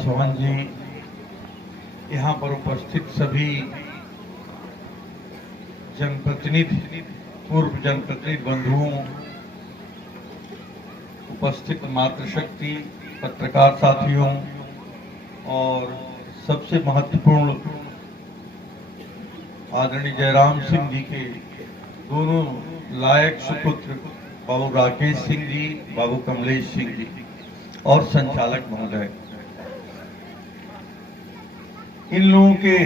पासवान जी, यहाँ पर उपस्थित सभी जनप्रतिनिधि, पूर्व जनप्रतिनिधि बंधुओं, उपस्थित मातृशक्ति, पत्रकार साथियों और सबसे महत्वपूर्ण आदरणीय जयराम सिंह जी के दोनों लायक सुपुत्र बाबू राकेश सिंह जी, बाबू कमलेश सिंह जी और संचालक महोदय, इन लोगों के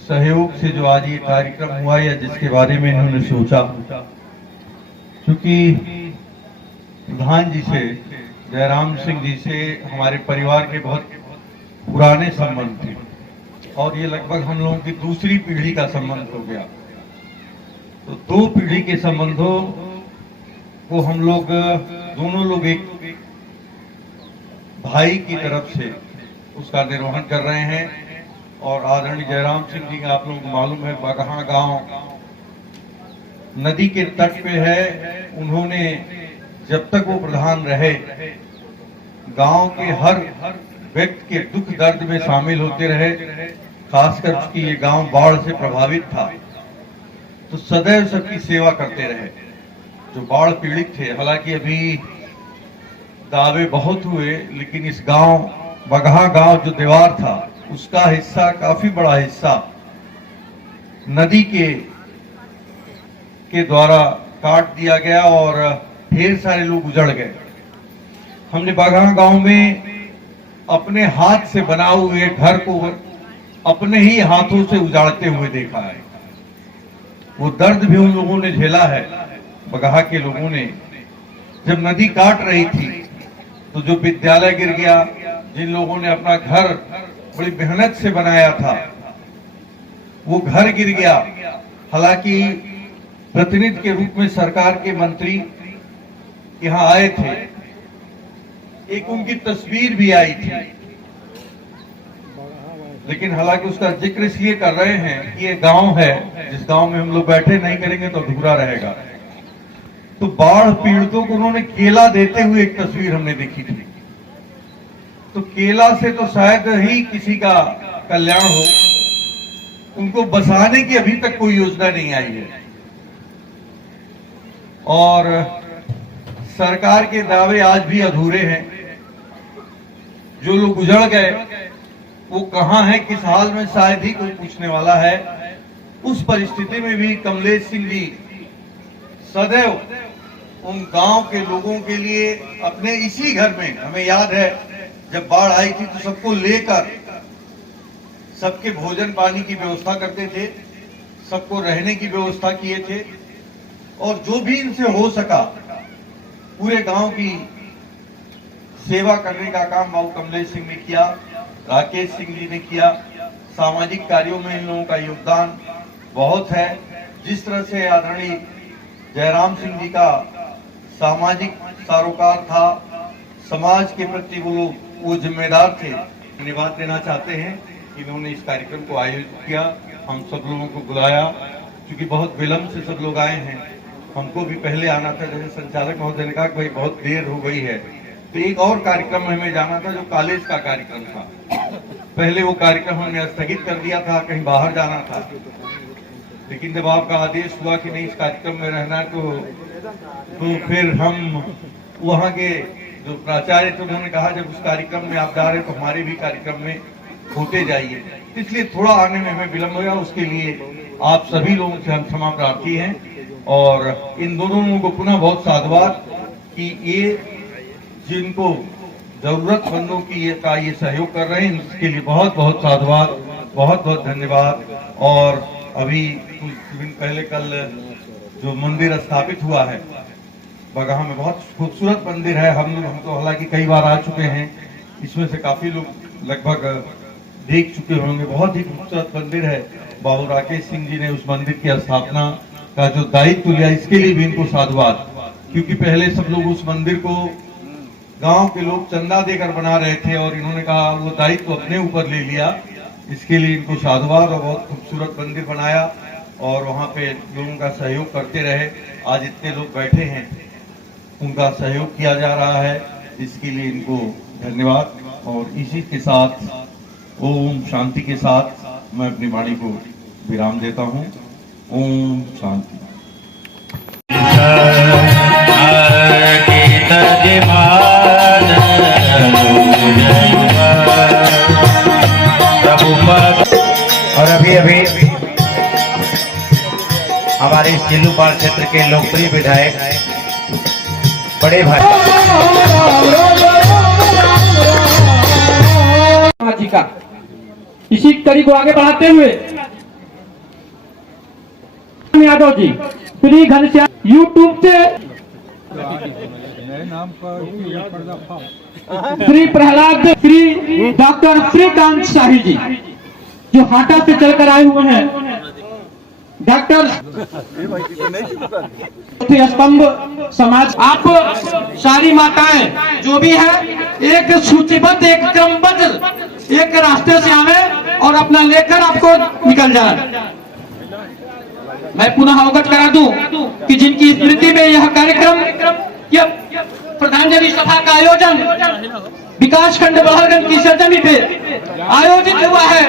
सहयोग से जो आज ये कार्यक्रम हुआ या जिसके बारे में इन्होंने सोचा, क्योंकि प्रधान जी से, जयराम सिंह जी से हमारे परिवार के बहुत पुराने संबंध थे और ये लगभग हम लोगों की दूसरी पीढ़ी का संबंध हो गया। तो दो पीढ़ी के संबंधों को हम लोग दोनों लोग एक भाई की तरफ से उसका निर्वहन कर रहे हैं। और आदरणीय जयराम सिंह जी का आप लोगों को मालूम है, बगहा गांव नदी के तट पे है। उन्होंने जब तक वो प्रधान रहे गांव के हर व्यक्ति के दुख दर्द में शामिल होते रहे, खासकर कि ये गांव बाढ़ से प्रभावित था तो सदैव सबकी सेवा करते रहे जो बाढ़ पीड़ित थे। हालांकि अभी दावे बहुत हुए, लेकिन इस गांव बगहा गांव जो दीवार था उसका हिस्सा, काफी बड़ा हिस्सा नदी के द्वारा काट दिया गया और ढेर सारे लोग उजड़ गए। हमने बगहा गांव में अपने हाथ से बना हुए घर को अपने ही हाथों से उजाड़ते हुए देखा है। वो दर्द भी उन लोगों ने झेला है, बगहा के लोगों ने। जब नदी काट रही थी तो जो विद्यालय गिर गया, जिन लोगों ने अपना घर बड़ी मेहनत से बनाया था वो घर गिर गया। हालांकि प्रतिनिधि के रूप में सरकार के मंत्री यहाँ आए थे, एक उनकी तस्वीर भी आई थी, लेकिन हालांकि उसका जिक्र इसलिए कर रहे हैं कि ये गांव है, जिस गांव में हम लोग बैठे, नहीं करेंगे तो अधूरा रहेगा। तो बाढ़ पीड़ितों को उन्होंने केला देते हुए एक तस्वीर हमने देखी थी। तो केला से तो शायद ही किसी का कल्याण हो, उनको बसाने की अभी तक कोई योजना नहीं आई है। और सरकार के दावे आज भी अधूरे हैं। जो लोग उजड़ गए वो कहां है, किस हाल में, शायद ही कोई पूछने वाला है। उस परिस्थिति में भी कमलेश सिंह जी सदैव उन गांव के लोगों के लिए अपने इसी घर में, हमें याद है जब बाढ़ आई थी तो सबको लेकर सबके भोजन पानी की व्यवस्था करते थे, सबको रहने की व्यवस्था किए थे और जो भी इनसे हो सका पूरे गांव की सेवा करने का काम बाबू कमलेश सिंह ने किया, राकेश सिंह जी ने किया। सामाजिक कार्यों में इन लोगों का योगदान बहुत है। जिस तरह से आदरणीय जयराम सिंह जी का सामाजिक सरोकार था, समाज के प्रति वो जिम्मेदार थे। धन्यवाद देना चाहते हैं कि इन्होंने इस कार्यक्रम को आयोजित किया, हम सब लोगों को बुलाया, क्योंकि बहुत विलंब से सब लोग आए हैं। हमको भी पहले आना था, जैसे संचालक महोदय ने कहा कि भाई बहुत देर हो गई है, तो एक और कार्यक्रम में हमें जाना था जो कॉलेज का कार्यक्रम था। पहले वो कार्यक्रम हमने स्थगित कर दिया था, कहीं बाहर जाना था, लेकिन जब आपका आदेश हुआ कि नहीं इस कार्यक्रम में रहना है तो फिर हम वहाँ के जो प्राचार्य थे उन्होंने कहा जब उस कार्यक्रम में आप जा रहे हैं तो हमारे भी कार्यक्रम में होते जाइए। इसलिए थोड़ा आने में हमें विलंब हुआ, उसके लिए आप सभी लोगों से हम क्षमा प्रार्थी हैं। और इन दोनों लोगों को पुनः बहुत साधुवाद कि ये जिनको जरूरतमंदों की ये सहयोग कर रहे हैं, इसके लिए बहुत बहुत साधुवाद, बहुत बहुत धन्यवाद। और अभी कुछ दिन पहले कल जो मंदिर स्थापित हुआ है बगहा में, बहुत खूबसूरत मंदिर है। हम तो हालांकि कई बार आ चुके हैं, इसमें से काफी लोग लगभग देख चुके होंगे। बहुत ही खूबसूरत मंदिर है। बाबू राकेश सिंह जी ने उस मंदिर की स्थापना का जो दायित्व लिया, इसके लिए भी इनको साधुवाद, क्योंकि पहले सब लोग उस मंदिर को गांव के लोग चंदा देकर बना रहे थे और इन्होंने कहा वो दायित्व अपने ऊपर ले लिया, इसके लिए इनको साधुवाद। और बहुत खूबसूरत मंदिर बनाया और वहाँ पे लोगों का सहयोग करते रहे। आज इतने लोग बैठे हैं, उनका सहयोग किया जा रहा है, इसके लिए इनको धन्यवाद। और इसी के साथ ओम शांति के साथ मैं अपनी वाणी को विराम देता हूँ। ओम शांति। और अभी हमारे इस चिल्लूपाल क्षेत्र के लोकप्रिय विधायक बड़े भाई जी का इसी कड़ी को आगे बढ़ाते हुए यादव जी श्री घनश्याम यूट्यूब से श्री प्रहलाद श्री डॉक्टर श्रीकांत शाही जी जो हाटा से चलकर आए हुए हैं, डॉक्टर स्तंभ समाज। आप सारी माताएं जो भी है एक सूचीबद्ध एक क्रमबद्ध एक रास्ते से आवे और अपना लेकर आपको निकल जाए। मैं पुनः अवगत करा दूं कि जिनकी स्मृति में यह कार्यक्रम श्रद्धांजलि सभा का आयोजन विकास खंड बड़हलगंज की सरजमी पे आयोजित हुआ है,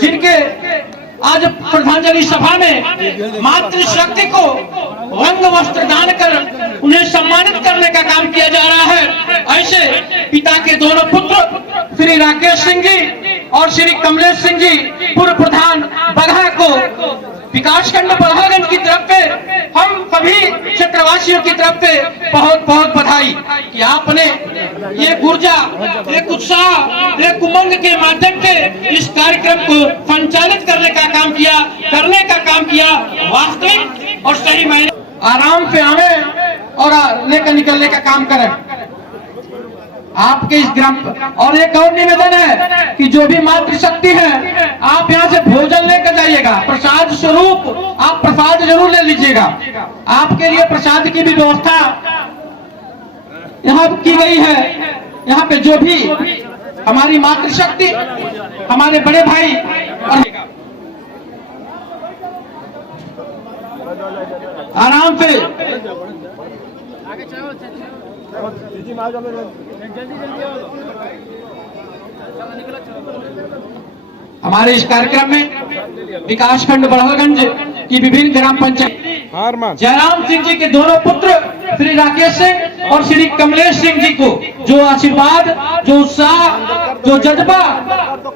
जिनके आज श्रद्धांजलि सभा में मातृशक्ति को रंग वस्त्र दान कर उन्हें सम्मानित करने का काम किया जा रहा है। ऐसे पिता के दोनों पुत्र श्री राकेश सिंह जी और श्री कमलेश सिंह जी पूर्व प्रधान बगहा को विकास खंड बड़हलगंज की तरफ से हम सभी क्षेत्रवासियों की तरफ से बहुत बहुत बधाई कि आपने ये ऊर्जा एक उत्साह एक उमंग के माध्यम से इस कार्यक्रम को संचालित करने का काम किया वास्तविक और सही मायने आराम से आवे और लेकर निकलने का काम करें। आपके इस ग्राम और एक और निवेदन है कि जो भी मातृशक्ति है आप यहाँ से भोजन लेकर जाइएगा, प्रसाद स्वरूप आप प्रसाद जरूर ले लीजिएगा। आपके लिए प्रसाद की भी व्यवस्था यहाँ की गई है। यहाँ पे जो भी हमारी मातृशक्ति हमारे बड़े भाई आराम से हमारे इस कार्यक्रम में विकास खंड बड़हलगंज की विभिन्न ग्राम पंचायत जयराम सिंह जी के दोनों पुत्र श्री राकेश सिंह और श्री कमलेश सिंह जी को जो आशीर्वाद जो उत्साह जो जज्बा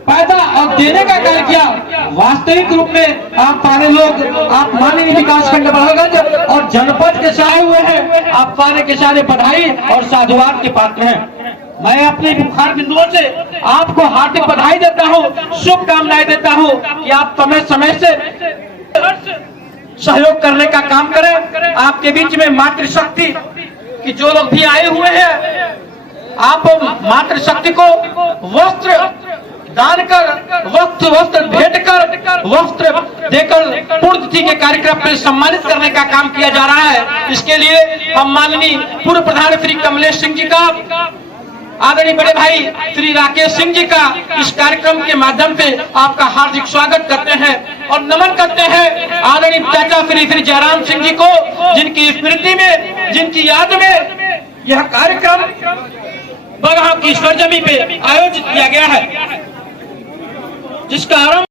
पैदा और देने का कार्य किया, वास्तविक रूप में आप सारे लोग आप माननीय विकास खंड बड़हलगंज और जनपद के सारे हुए हैं, आप सारे के सारे बधाई और साधुवाद के पात्र हैं। मैं अपने मुखार बिंदुओं से आपको हार्दिक बधाई देता हूं, शुभकामनाएं देता हूं कि आप समय समय से सहयोग करने का काम करें। आपके बीच में मातृशक्ति कि जो लोग भी आए हुए हैं, आप मातृशक्ति को वस्त्र दान कर वस्त्र भेंट कर वस्त्र देकर पूर्णतिथि के कार्यक्रम में सम्मानित करने का काम किया जा रहा है। इसके लिए हम माननीय पूर्व प्रधान श्री कमलेश सिंह जी का, आदरणीय बड़े भाई श्री राकेश सिंह जी का इस कार्यक्रम के माध्यम से आपका हार्दिक स्वागत करते हैं और नमन करते हैं। आदरणीय चाचा श्री जयराम सिंह जी को, जिनकी स्मृति में जिनकी याद में यह कार्यक्रम बगहा की सरजमी पे आयोजित किया गया है, जिसका आरंभ